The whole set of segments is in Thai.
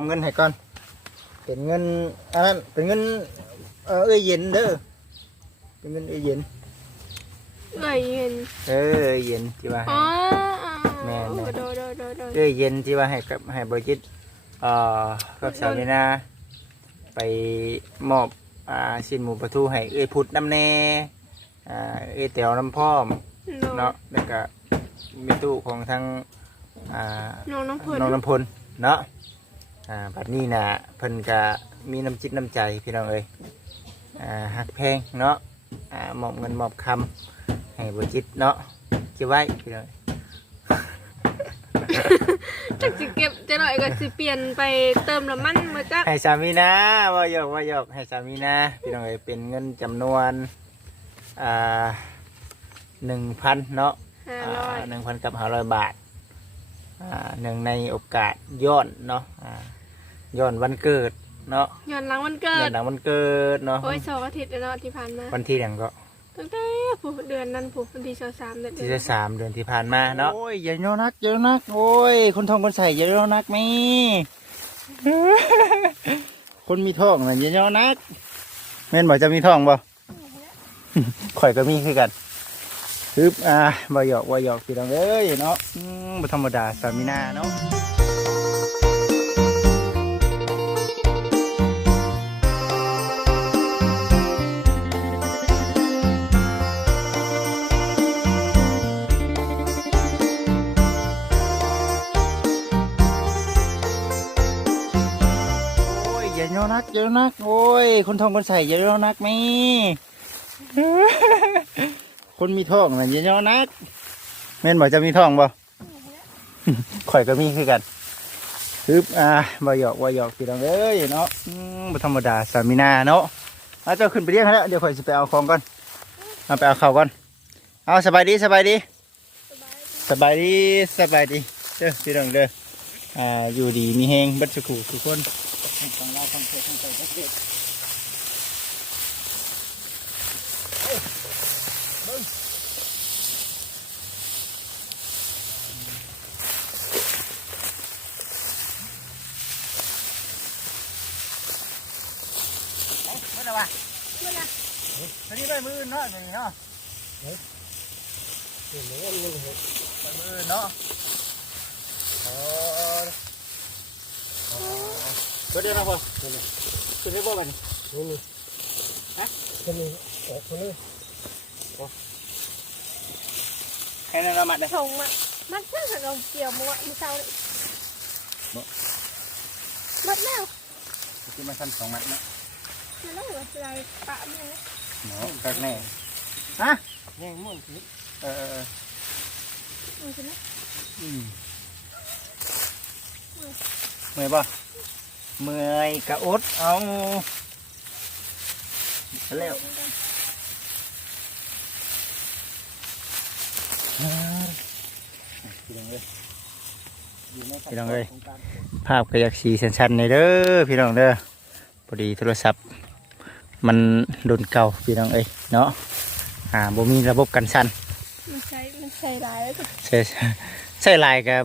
เอาเงินให้ก่อน เป็นเงินอันนั้นเป็นเงินเออเอ้ยเย็นเด้อเป็นเงินเอ้ยเย็น เอ้ยเห็นเออเอ้ยเย็นที่ว่าให้ อ๋อแม่นๆโดยโดยโดยโดยโดยเอ้ยเย็นที่ว่าให้กับให้บริจิตเอ่อกับสาวนีนาไปมอบอ่าสินหมูประตูให้เอ้ยพุดน้ำแน่อ่าเอ้ยแต๋วน้ำพ่อม เนาะแล้วก็มีตู้ของทั้งอ่าน้องน้ำเพิ่นน้องน้ำพลเนาะ อ่าบัดนี้นะเพิ่นก็มีน้ำจิตน้ำใจพี่น้องเอ้ยอ่าหักแพงเนาะอ่ามอบเงินมอบคำให้บริจิตเนาะเก็บไว้พี่น้องจักสิเก็บจะหน่อยก็สิเปลี่ยนไปเติมน้ำมันมาจักให้สามีนะว่าหยอกว่าหยอกให้สามีนะพี่น้องเอ้ยเป็นเงินจำนวนอ่าหนึ่งพันเนาะห้าร้อยหนึ่งพันกับห้าร้อยบาทอ่าหนึ่งในโอกาสย้อนเนาะอ่า ย้อนวันเกิดเนาะย้อนหลังวันเกิย้อดนหลังวันเกิดเนาะโอ้ยสองอาทิตย์แล้วเนาะที่ผ่านมาวันที่หนึ่งก็ตั้งแต่ผู้เดือนนั้นผู้วันที่สามเดือนที่จะสามเดือนที่ผ่านมาเนาะโอ้ยอย่าโยนักอย่าโยนักโอ้ยคนทองคนใส่อย่าโยนักมีคนมีทองน่ะอย่าโยนักแม่นบอกจะมีทองบ่ ข่อยก็มีคือกันฮึบอ่าบ่หยอกบ่หยอกพี่น้องเอ้ยเนาะอืมบ่ธรรมดาสามีนาเนาะ อ้ยอย่าโยนักอย่าโยนัก โอ้ย คนทองคนใส่อย่าโยนักมีคนมีทองน่ะอย่าโยนักแม่นบอกจะมีทองบ่ข่อยก็มีคือกันฮึบอ่าบ่หยอกบ่หยอกพี่น้องเอ้ยเนาะบ่ธรรมดาสามีนาเนาะเอาเจ้าขึ้นไปเรียกให้แล้วเดี๋ยวข่อยสิไปเอาของก่อนเอาไปเอาข้าวก่อนเอาสบายดีสบายดีสบายดีสบายดีเด้อพี่น้องเด้ออ่าอยู่ดีมีแฮงบัดสุขุทุกคน ต้องเราต้องเทต้องใส่ต้องเทเมื่อไหร่วะเวลา อันนี้ใบมือ เนาะอย่างนี้เนาะใบมือเนาะโอ้ก็เดี๋ยวนะพ่อคือได้บ่บัดนี้นี่นี่ฮะจะมีออกคนนี้ให้นั่นละมัดเลยส่งมามันเพิ่งเราเกี่ยวมาเมื่อเช้าเลยหมดแล้วคือมาทำสองมัดเนาะมันแล้วเหรออะไรปะมันนะเนาะกักแน่ฮะแง่งม่วงสิเออเออเออมันจะนะอืมเมื่อยป่ะ เมื่อยกะอดเอาแล้วพี่น้องเอ้ยอยู่ในพี่น้องเอ้ยโครงการภาพกระยักสีชันๆในเด้อพี่น้องเด้อพอดีโทรศัพท์ มันรุ่นเก่าพี่น้องเอ้ยเนาะอ่าบ่มีระบบกันสั่นมันใช้มันใช้หลายแล้วก็ใช่ใช่ลายกับ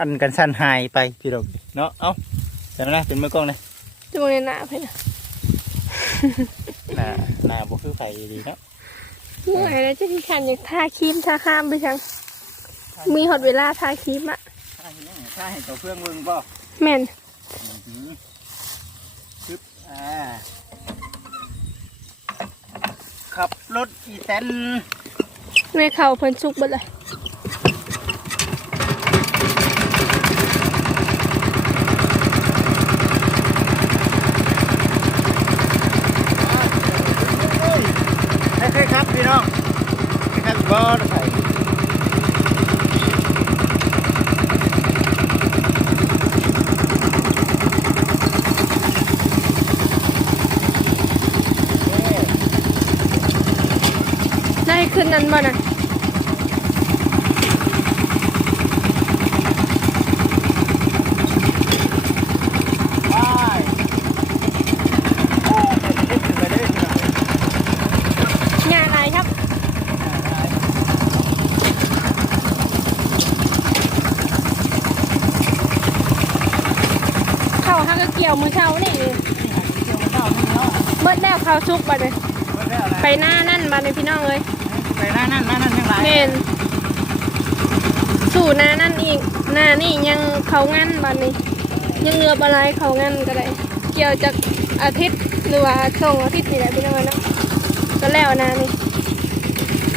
อันกันสั่นหายไปพี่น้องเนาะเอ้า แต่นะเป็นมือกล้องเลยจะมองในหน้าเพื่อนหน้าหน้าบ่คือไฟดีเนาะเมื่อไหร่แล้วจะที่ขันอยากทาครีมทาข้ามไปชังมีหอดเวลาทาครีมอะใช่เนี่ยใช่ตัวเครื่องมึงบ่แม่นอื้อหือปึ๊บอ่าขับรถอีแตนในเข่าเพิ่นสุกเบิดเลย ให้ใครครับพี่น้องให้ครับบ่ใส่ได้ขึ้นนั้นบ่นะ ไปโอ้ยเด็ดขึ้นไปเลยพี่น้อง งานอะไรครับ เข้า เกี่ยวมือเช้านี่ เกี่ยวกับเจ้านี่เนาะ เบิดแล้วข้าวซุกบัดเลย เบิดแล้วแหละ ไปหน้านั่นมาเลย พี่น้องเลยไปหน้านั่นหน้านั่นยังหลายเมนสู่หน้านั่นอีกหน้านี่ยังเขางั้นบัดนี้ ยังเหลือบอะไรเขางั้นก็ได้ เกี่ยวจากอาทิตย์หรือว่าช่วงอาทิตย์นี่แหละพี่น้องเนาะก็แล้วหน้านี่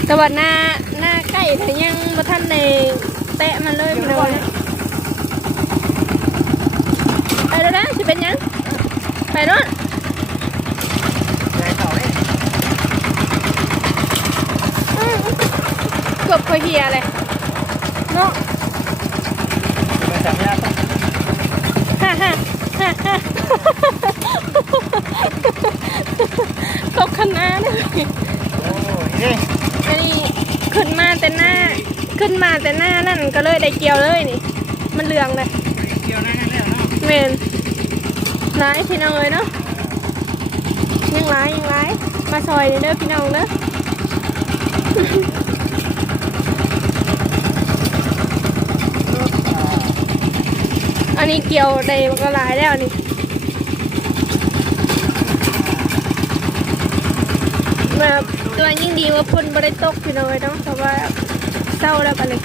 แต่ว่าหน้าหน้าใกล้แต่ยังมาท่านในแตะมันเลยพี่น้องเนาะไปแล้วนะจะเป็นหยังไปรถ ใจเขาเลย อืม เกือบเคยเฮียเลยเนาะไปสัญญาต้องฮ่าฮ่าฮ่าฮ่าตกคณะเลยโอ้ยนี่อันนี้ขึ้นมาแต่หน้า ขึ้นมาแต่หน้านั่นก็เลยได้เกี่ยวเลยนี่ มันเหลืองเลยเกี่ยวหน้านั่นแล้วเนาะเมนร้ายพี่น้องเลยเนาะยังร้ายยังร้ายมาซอยนี่เด้อพี่น้องเด้อ นนี้เกี่ยวได้มันก็หลายแล้วนี่แบบตัวยิ่งดีว่าพ่นบริตกพี่น้อยเนาะเพราะว่าเศร้าแล้วกันเลย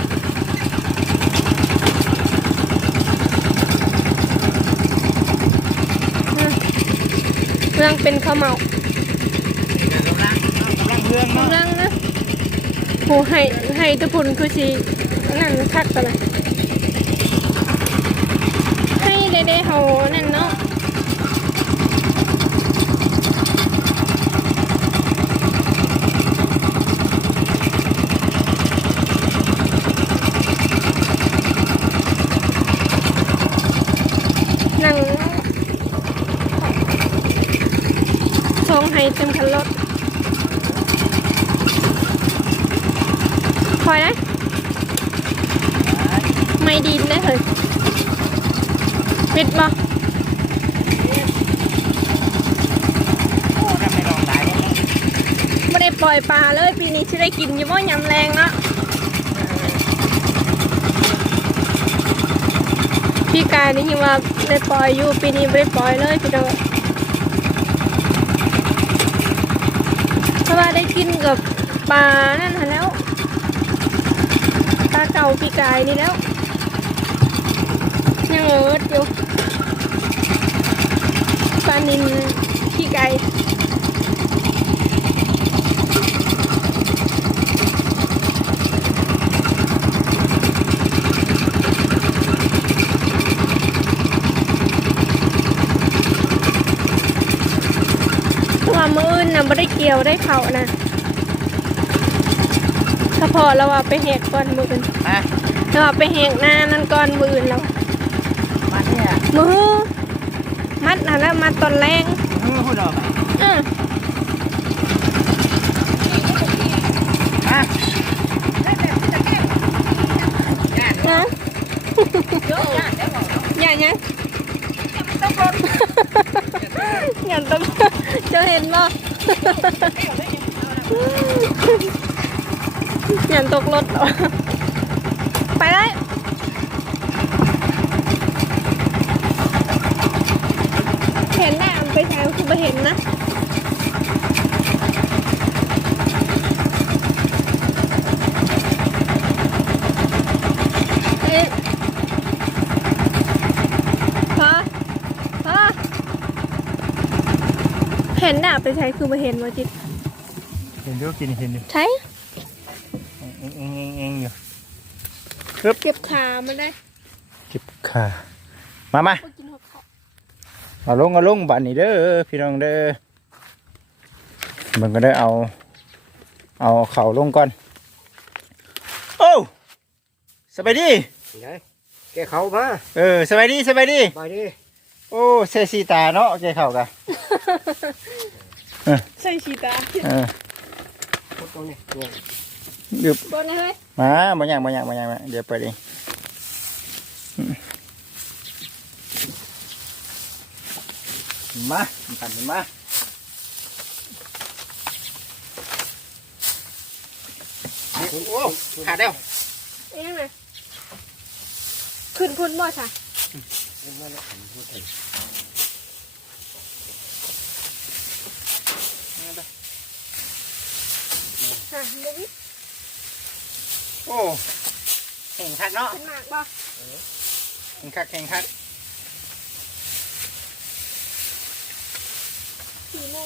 อะเรื่องเป็นข้าวเหมาเดี๋ยวกำลังกำลังเพื่องเนาะเรื่องนะโหให้ให้ทุกคนคือสีนั่นคักกันเลยให้ได้ได้ เขานั่นเนาะนั่งทองให้เต็มคันรถคอยนะไม่ดินได้เลย ปิดมาไม่ได้ปล่อยปลาเลยปีนี้จะได้กินยู่ว่ายำแรงเนาะพี่กายนี่ที่ว่าได้ปล่อยอยู่ปีนี้ไม่ได้ปล่อยเลยพี่น้องเพราะว่าได้กินกับปลานั่นะแล้วปลาเก่าพี่กายนี่แล้วยังเอิดอยู่ นินพี่ไก่ตัวมืออื่นน่ะไม่ได้เกี่ยวได้เข่านะถ้าพอเราว่าไปแหกก่อนมืออื่นมาเราว่าไปแหกหน้านั่นก่อนมืออื่นแล้วมาเนี่ยมือ มัดนะแล้วมัดตอนแรงเออพูดออกเออมานะอย่ายังอย่าต้องจะเห็นบ่อย่าตกรถเหรอไปได้เห็นแน่ไปใช้คือไปเห็นนะ เอ๊ะพอพอ เห็นดาบไปใช้คือมาเห็นว่าจิตเห็นดูกินเห็นดูใช้เองเองเองเองอยู่เก็บขามันได้เก็บขามามาไปกินหัวเขาเอาลงเอาลงบัดนี้เด้อพี่น้องเด้อมันก็ได้เอา เอาเข่าลงก่อนโอ้สบายดีไงแกเขามาเออสบายดีสบายดีไปดิ โอ้เซซีตาเนาะแกเข่ากะใส่ชีตาเออพุทตรงนี้เนี่ยหยุบบนนะเฮ้ยมาบ่ยังบ่ยังบ่ยังมาเดี๋ยวเปิดเองอืมมาตันมาโอ้ขาดแล้วเอ๊ะมาขึ้นพุ่นบ่จ้ะเห็ มัดถึงโอ้เข่งคัดเนาะข่งคักแข่งคัก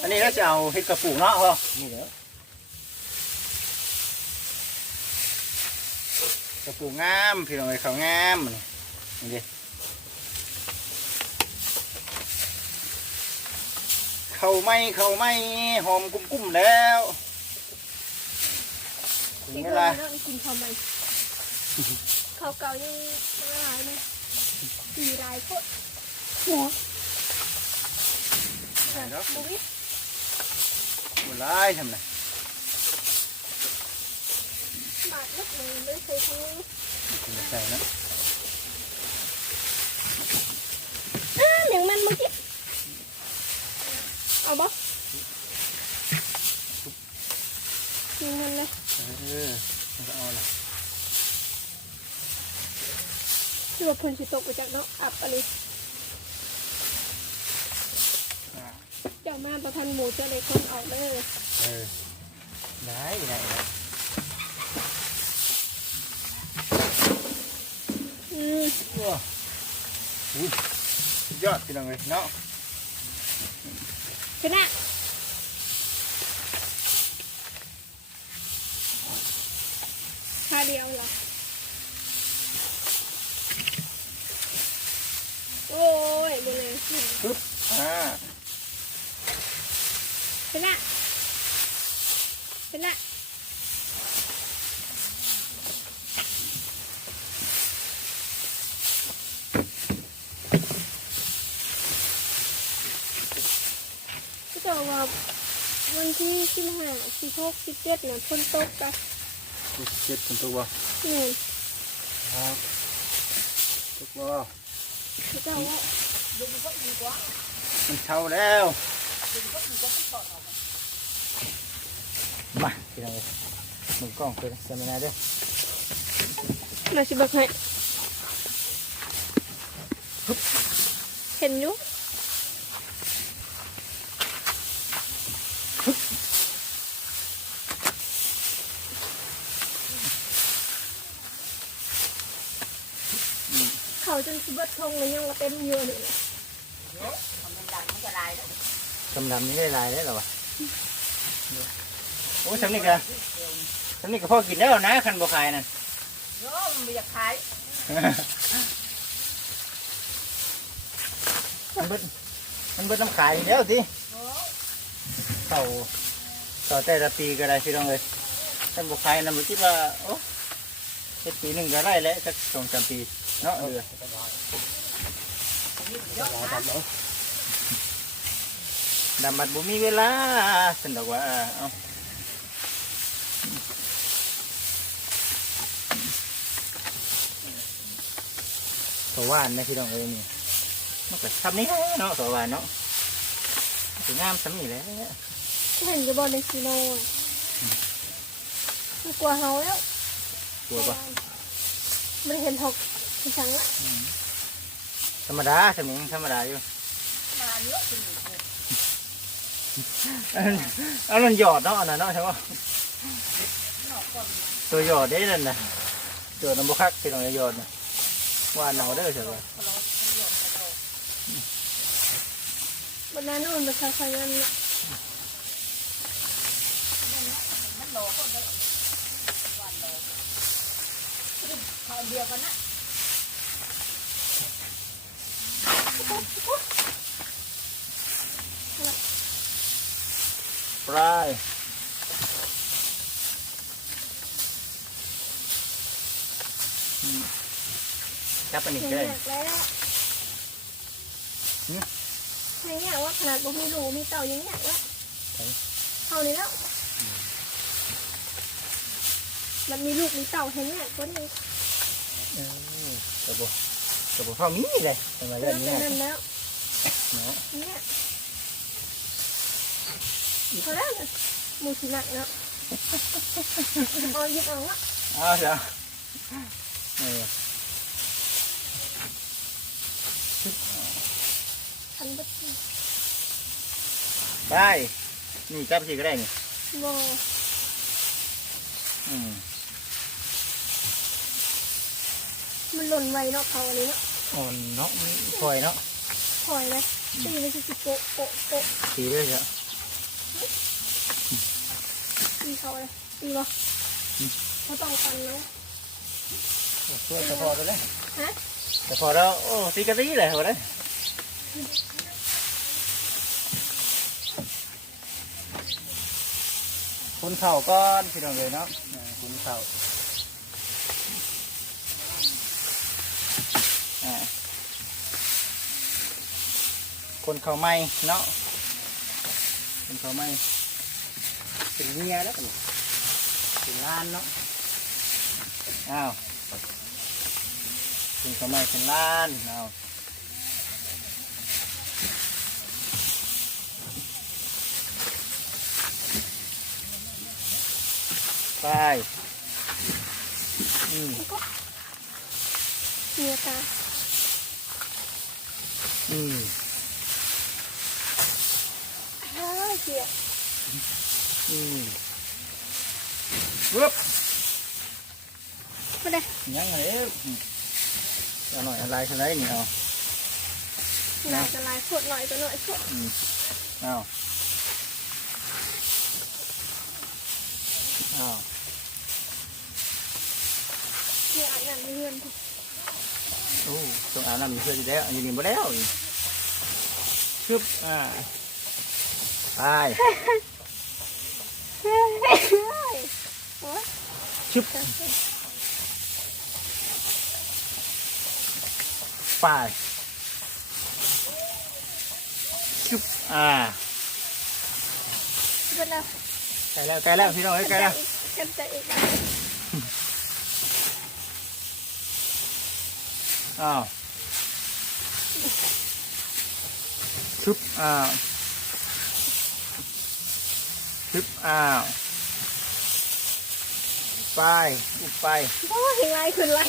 อันนี้เราจะเอาเห็ดกระปุกเนาะพ่อนี่เด้อกระปุกงามพี่น้องเลยเขางามนี่นี่ดิ เขาไม่เขาไม่หอมกุ้มๆแล้วถึงที่เวเพิ่ลานเริ่มกินข้าวใหม่ข้าวเก่ายังไม่ละลายนะสี่ลายโคตรหัวไหนเนาะบุ้ยหมดลายทำไงบาดลึกเลยไม่เคยทั้งนี้ใส่เนาะอ้าอย่างมันเมื่อกี้ เอาบ่ยิงมันเลยเออมันก็เอาละที่ว่าเพิ่นสิตกไปจากเนาะอับอะไรอ่าเจ้ามาประทันหมูเจ้าเลยคนออกเลยเออได้ได้ได้อืมว้าวอุ้ยสุดยอดพี่น้องเลยเนาะ ชนะท่าเดียวเหรอ โอ้ยไปเลยปึ๊บอ่าชนะชนะก็จะว่าวันที่ สิบห้าสิบหกสิบเจ็ดเนี่ยฝนตกกันเจ็ดเป็นตัวนี่ครับทุกบ่ก็จะว่ามันเท่าแล้วมาพี่น้องเลยมึงกล้องไปสมินาเด้อมาสิบักให้เห็นอยู่ จนสิเบิดทงเลยยังว่าเต็มเยอะเลยดำดำๆนี่ได้ลายได้หรอวะโอ้ยสำนี่กะสำนี่กะพ่อกินได้แล้วนะคันบ่ขายนั่นโยมไม่อยากขายมันเบิดมันเบิดน้ำขายแล้วสิเข้าต่อแต่ละปีก็ได้พี่น้องเลยท่านบุคายนำไปคิดว่าโอ้เฮ็ดปีหนึ่งก็ได้แล้วสักสองสามปี เนาะเออจะรอทำเนาะดำบัดบุมีเวลาสันดอกว่าเอาสวานนะพี่น้องเอ้ยนี่มันก็ทำนี่เนาะสวานเนาะสวยงามสำนี่แหล้วเห็นจะบอลในซีโน่ไม่กลัวเขาแล้วกลัวปะมันเห็นหก ที่สังละธรรมดาสำนี่ธรรมดาอยู่มาเยอะขึ้นอีกอันอันนั้นหยอดเนาะอันนั้นเนาะใช่ปะตัวหยอดได้นั่นนะตัวน้ำบุคักพี่น้องหยอดนะว่าหนาวเด้อใช่ปะบนนั้นนู่นมันคล้ายๆกันน่ะมันโลก็ได้วันโลเขาเดียวกันนะ ปลายอืมจับอันนี้เห็นก็ได้อยากแล้วหืมไม่อยากว่าขนาดบ่มีรูมีเต่ายังอยากแล้วเท่านี้แล้วมันมีลูกมีเต่าเห็นเนี่ยคนหนึงเออกระบอ กกระบอกพ่อมีเลยทำไมเลิเรื่องกนี้กันนั่นแล้วเนาะเนี่ยพอแล้วนะหมูสิหนักแล้วเอาหยิบเอาละเอาเถอะเออทันบัดนี้ได้นี่จับสิก็ได้นี่บ่อืม มันหล่นไวเนาะเขาอันนี้เนาะอ่อนเนาะปล่อยเนาะปล่อยเลยตีมันจะสิโปะโปะโปะตีเลยจ้ะตีเขาเลยตีบ่เขาต้องฟันนะช่วยแต่พอแล้วเลยฮะแต่พอแล้วโอ้ตีกะตีเลยพอแล้วคุณเข่าก้อนพี่น้องเลยเนาะอ่าคุณเข่า คนเขาไม่เนาะคนเขาไม่เป็นเมียแล้วกันเป็นงานเนาะอ้าวคนเขาไม่เป็นล้านอ้าวไปอืมเมียตา อืม เฮ้ยเสีย อืมปึ๊บ ไม่ได้ ยังไงเอ๊ะอืมเอาหน่อยอะไรเท่าไรนี่เอาลายจะลายโคตรหน่อยตัวหน่อยโคตรอืมเอาเอาเนี่ยอันนั้นเพื่อนโอ้ตรงอ่านน้ำมีเพื่อนอยู่แล้วอันนี้มีหมดแล้วนี่ชึบอ่าไปเฮ้ยเฮ้ยโอ้ยชึบ ไปชึบอ่าเป็นแล้วใกล้แล้วใกล้แล้วพี่น้องเอ้ยใกล้แล้วกันใจอีกอ้าวชึบอ้าวชึบอ้าว ไปอุบไปโอ้ยถึงลายขึ้นลาย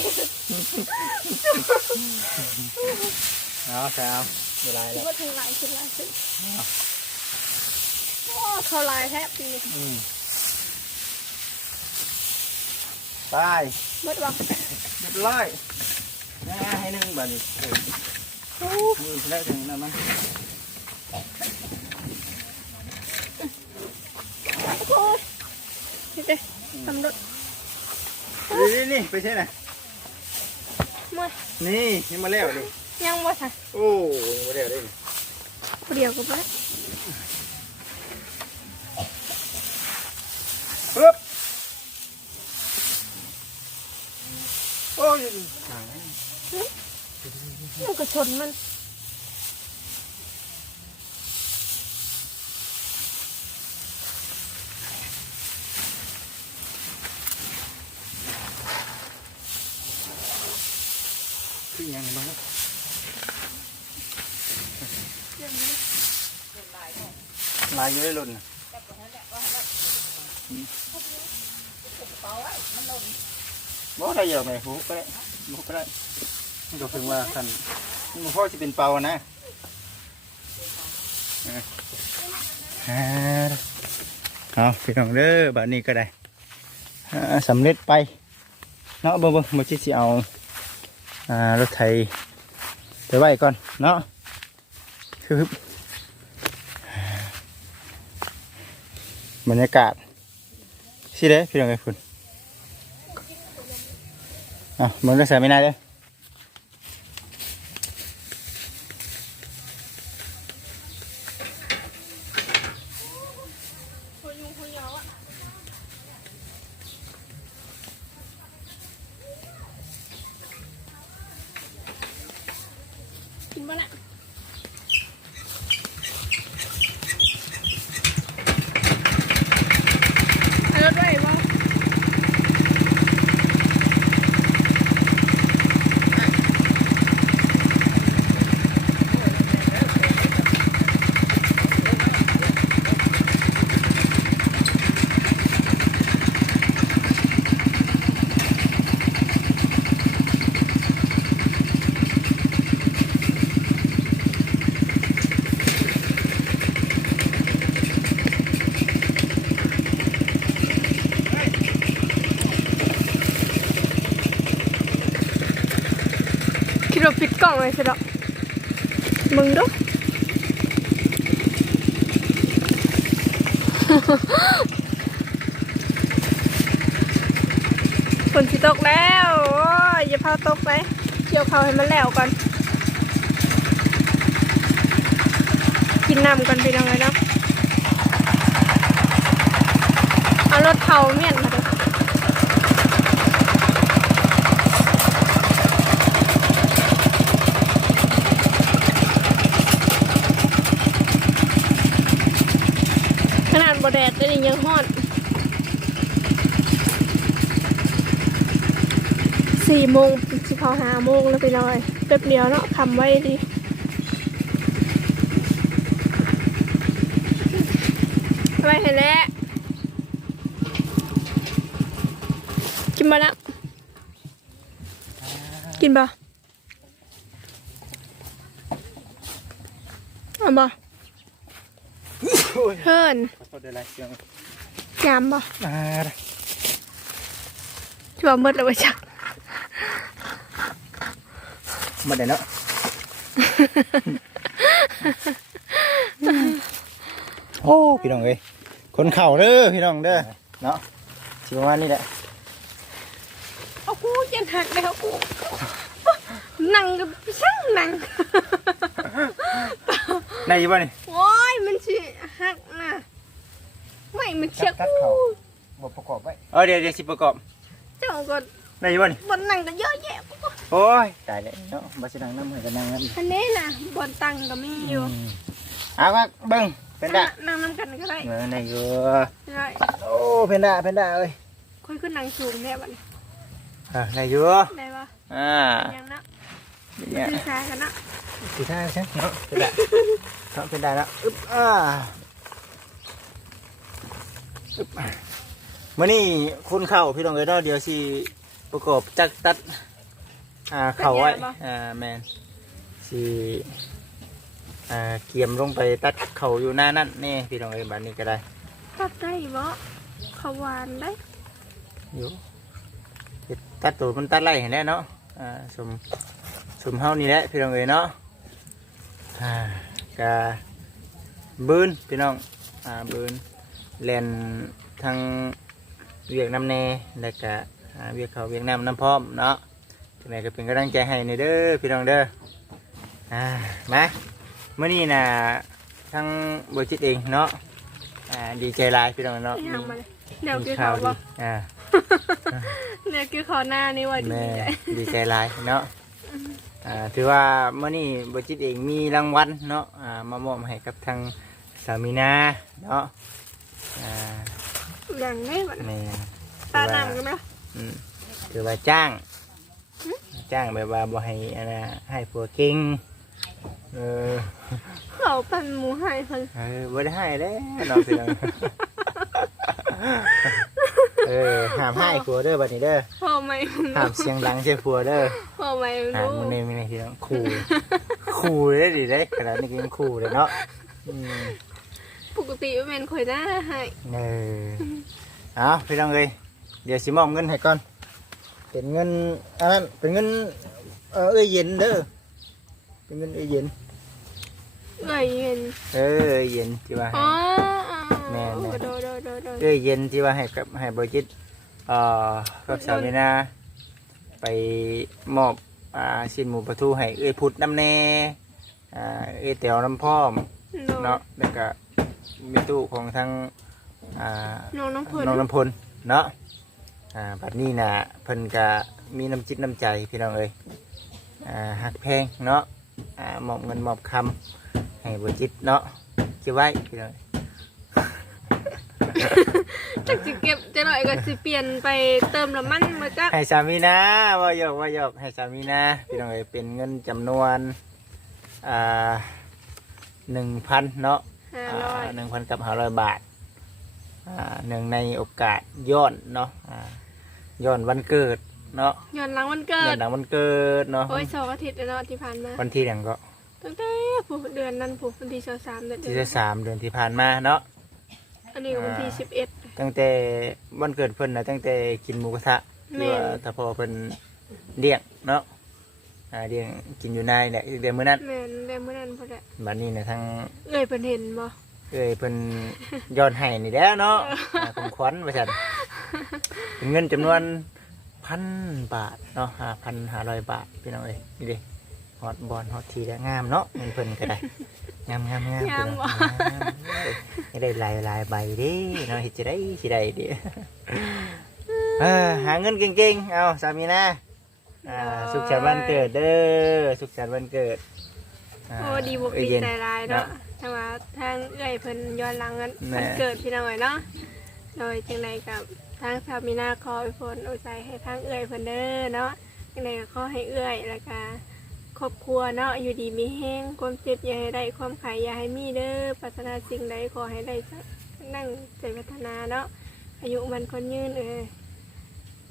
เอาแซวเวลาคิดแล้วว่าถึงลายขึ้นลายขึ้นโอ้เขาลายแทบปีนี้อืมไปเบิดวังเรียบร้อยแน่ให้หนึ่งบาทนี่เออโอ้มือได้ถึงนั่นมั้งโหนี่เด้ตำรวจ นี่นี่ไปใช่ไหนมานี่นี่มาแล้วดิยังบ่ทันโอ้มาแล้วดิผู้เดียวก็บ่ปึ๊บโอ้ยมันก็ชนมัน คือยังบ้างลายอยู่ได้ล่นน่ะเปล่นลงบ่ได้เยอะไหมหูก็ได้หูก็ได้มันก็เพิ่งว่าคันมันพ่อจะเป็นเปานะเอาพี่น้องเด้อบัดนี้ก็ได้สำเร็จไปเนาะเบิ่งเบิ่งมาชิสิเอารถไถไปไว้ก่อนเนาะคือ บรรยากาศสิเด้พี่น้องไอ้ฝุ่นอะมันก็ใส่ไม่ได้เลย หัวยุงหัวยาวอะกินบ่ละเอารถไว้บ่ ก ล่องเลยสิดอกมึงดูฝนสิตกแล้วโอ้ยอย่าพาตกเลยเกี่ยวเขาให้มันแล้วก่อน กินน้ำกันไปยังไงเนาะเอารถเผาเมียนมาดูขนาดบแดดได้นี่ ยังฮอดสี่โมงสิพอหาโมงแล้วไปหน่อยแป๊บเดียวเนาะคำไว้ดีไว้เห็นแล้วกินมาแล้วกินบ่เอาบ่เฮิร์น ยหลายเสียงยามบ่อ่าที่ว่ามืดแล้วไปจักมาได้เนาะโอ้พี่น้องเอ้ยคนเข่าเด้อพี่น้องเด้อเนาะสิประมาณนี้แหละเอากูเจ็นหักแล้วกูนั่งกับช่างนั่งได้อยี่บ่นี่ โอ้ยมันสิหักนะไม่มันเชือกตัดกูเข่าบ่ประกอบไว้เออเดี๋ยวเดี๋ยวสิประกอบเจ้าก็ได้อยี่บ่นี่บนนั่งก็เยอะแยะกูโอ้ยตายแล้วเนาะบ่สินั่งนำให้กันนั่งนำอันนี้นะบนตังก็มีอยู่เอามาเบิ่งเป็นด้านั่งน้ำกันก็ได้เออได้อยู่ได้โอ้เพนด้าเพนด้าเอ้ยค่อยขึ้นนั่งสูงแน่บัดนี้อ่าได้อยู่ได้ปะอ่ายังนะเนี่ยคือชายกันนะสีท่าใช่เนาะเพนด้าเนาะเพนด้าแล้วอึ๊บอ่าอึ๊บ มื้อนี้คุณเข้าพี่น้องเอ้ยเนาะเดี๋ยวสิประกอบจักตัดอ่าเข่าไว้อ่าแม่นสิอ่าเกียมลงไปตัดเข่าอยู่หน้านั่นนี่พี่น้องเอ้ยบัดนี้ก็ได้ตัดได้บ่เขาหวานได้อยู่เฮ็ดตัดตูดมันตัดไล่เห็นแน่เนาะอ่าสมสมเฮานี่แหละพี่น้องเอ๋ยเนาะอ่ากะบืนพี่น้องอ่าบืน แล่นทางเวียกน้ำแน่แล้วก็อ่าเวียกเขาเวียกน้ำน้ำพร้อมเนาะจังไดก็เป็นกำลังใจให้ในเด้อพี่น้องเด้ออ่ามาเมื่อนี้น่ะทั้งบริจิตเองเนาะอ่าดีใจหลายพี่น้องเนาะที่มีทางมาเลยเดี๋ยวมีกินข่าเขาวบ่ดีอ่าเดี๋ยวกินเขาหน้านี่ว่าดีแม่ใจดีใจหลายเนาะอ่าถือว่าเมื่อนี้บจิตเองมีรางวัลเนาะอ่ามามอบให้กับทางสามีนาเนาะ อ่าอย่างนี้บัดแม่ตาน้ำกันไหมอืมถือว่าจ้าง จ้างแบบว่าบ่ให้อันนะให้ผัวเก่งเออเขาเป็นหมูให้เพิ่นเออบ่ได้ให้แล้วน้องเสียงเออห้ามให้ผัวเด้อบัดนี้เด้อพ่อไม่ห้ามเสียงดังใส่ผัวเด้อพ่อไม่อ่ารู้มันในมันในที่ต้องขู่ขู่เลยดิได้ขนาดนี้ก็ยังขู่เลยเนาะอืม ปกติเป็นคนหน้าให้เออเอาพี่น้องเลยเดี๋ยวสิมอบเงินให้ก่อนเป็นเงินอันนั้นเป็นเงินเออเอ้ยเย็นเด้อเป็นเงินเอ้ยเย็นเอ้ยเย็นเออเอ้ยเย็นที่ว่าให้ อ๋อแม่นๆโดดโดดโดดโดด เอ้ยเย็นที่ว่าให้กับให้บริจิตเอ่อกับสาวนีนาไปมอบอ่าสินหมูประทูให้เอ้ยพุดน้ำแน่อ่าเอ้ยแต๋วน้ำพร้อม เนาะแล้วก็ มีตู้ของทั้งอ่าน้องน้องเพิ่นน้องน้ำพลเนาะอ่าบัดนี้นะเพิ่นก็มีน้ำจิตน้ำใจพี่น้องเอ้ยอ่าหักแพงเนาะอ่ามอบเงินมอบคำให้บจิตเนาะเก็บไว้พี่น้องจากสิเก็บจะหน่อยก็สิเปลี่ยนไปเติมน้ำมันมาจักให้สามีนะว่าหยอกว่าหยอกให้สามีนะพี่น้องเอ้ยเป็นเงินจำนวนอ่าหนึ่งพันเนาะ ห้าร้อยหนึ่งพันกับห้าร้อยบาทอ่าหนึ่งในโอกาสย้อนเนาะอ่าย้อนวันเกิดเนาะย้อนหลังวันเกิย้อดนหลังวันเกิดเนาะโอ้ยสองอาทิตย์แล้วเนาะที่ผ่านมาวันที่หนึ่งก็ตั้งแต่ผู้เดือนนั้นผู้วันที่สิบสามเดือนที่จะสามเดือนที่ผ่านมาเนาะ อันนี้ก็วันที่สิบเอ็ด ตั้งแต่วันเกิดเพิ่นนะตั้งแต่กินหมูกระทะหรือว่าแม่นถ้าพอเพิ่นเลี้ยงเนาะ อ่าเลี้ยงกินอยู่ในเนี่ยเดือนมื้อนั้นแม่นได้มื้อนั้นพุ่นแหละบัดนี้นะทั้งเอ้ยเพิ่นเห็นบ่เอ้ยเพิ่นย้อนให้นี่แหล้วเนาะอ่าของขวัญว่าซั่นเป็นเงินจำนวนพันบาทเนาะ5,500 บาทพี่น้องเอ้ยนี่เด้ฮอตบอลฮอตทีแล้วงามเนาะเงินเพิ่นก็ได้งามงามงามพี่น้องงามเอ้ยให้ได้หลายหลายใบเด้เนาะเฮ็ดจะได้สิได้เด้ เออหาเงินเก่งๆ เอาสามีนะ อ่าสุขสันต์วันเกิดเด้อสุขสันต์วันเกิดาโอ้ดีบุกเอ้ยดีเย็นใจร้ายเนาะถ้าว่าทางเอ้ยเพิ่นย้อนหลังกันแม่มันเกิดพี่น้องไว้เนาะโดยจังไดกับทางสามีนาขออวยพรอวยใจให้ทางเอ้ยเพิ่นเด้อเนาะจังไดก็ขอให้เอ้ยแล้วก็ครอบครัวเนาะอยู่ดีมีแห้งความเจ็บอย่าให้ได้ความขายอย่าให้มีเด้อปรารถนาสิ่งใดขอให้ได้นั่งใจพัฒนาเนาะอายุมันคนยืนเออ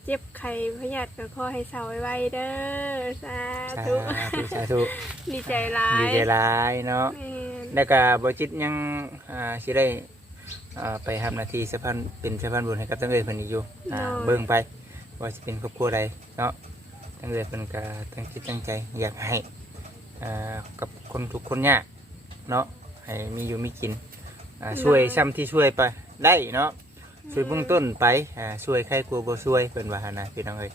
เจ็บไข้พยาธิก็ขอให้เศร้าไว้ๆเด้อสาสาธุธุสาธุดีใจร้ายดีใจร้ายเนาะแม่นแล้วก็บจิตยังอ่าสิได้อ่าไปทำหน้าที่สะพานเป็นสะพานบุญให้กับตั้งเอยเพิ่นอีกอยู่อ่าเบิ่งไปว่าสิเป็นครอบครัวใดเนาะตั้งเอยเพิ่นก็ตั้งจิตตั้งใจอยากให้อ่ากับคนทุกคนยากเนาะให้มีอยู่มีกินอ่าช่วยซ้ำที่ช่วยไปได้เนาะ ช่วยเบื้องต้นไปอ่าช่วยใครกลัวบ่ช่วยเพิ่นว่าหั่นนะพี่น้องเอ้ย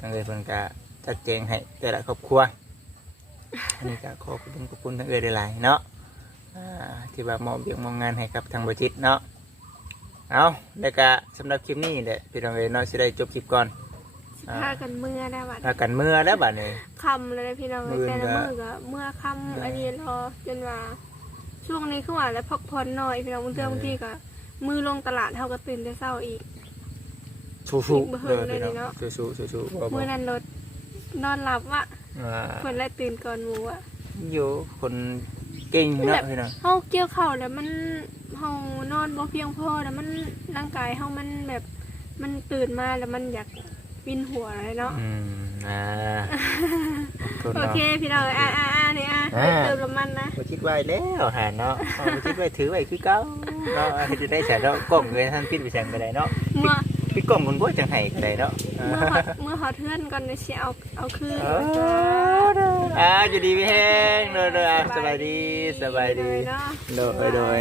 ตั้งเอยเพิ่นก็จัดแจงให้แต่ละครอบครัวอันนี้ก็ขอขอบคุณขอบคุณทั้งเอ่ยหลายๆเนาะอ่าที่ว่ามอบเบียงมองงานให้กับทางบริจิตเนาะเอาแล้วก็สำหรับคลิปนี้แหละพี่น้องเอ๋ยเนาะสิได้จบคลิปก่อนอ่าพากันเมื่อได้บัดพากันเมื่อแล้วบัดนี้ คำเลยนะพี่น้องมื้อแต่ละก็มือก็เมื่อคำอันนี้รอจนว่า ช่วงนี้คือว่าแล้วพักผ่อนหน่อยพี่น้องบางเทื่อบางทีก็ มือลงตลาดเท่าก็ตื่นแต่เช้าอีก สู้บ่ๆเฮิเด้งอเลยพี่น้องเนาะสู้ๆสู้ๆบ่บ่มือนั้นรถนอนหลับวะอ่าเพิ่นและตื่นก่อนหมูอะอยู่คนเก่งอยู่เนาะพี่น้องเฮาเกี่ยวข้าวแล้วมันเฮานอนบ่เพียงพอแล้วมันร่างกายเฮามันแบบมันตื่นมาแล้วมันอยาก วินหัวเลยเนาะอืมอ่าคนโอเนาะ เคพี่น้องอะอะอะนี่อะอ่า เติมน้ำมันนะบ่คิดไว้แล้วหาเนาะเอาบ่คิดไว้ถือไว้คือเก่าเนาะจะได้ใช้เนาะกล้องเลยท่านปิดไปแสงไปได้เนาะเมื่อปิดกล้องบนบ่จังไห้ก็ได้เนาะเมื่อฮอดเมื่อฮอดเทือนก่อนสิเอาเอาคืนอ่าอยู่ดีพี่แห้งโดยโดยอะสบายดีสบายดีเนาะ โดยโดย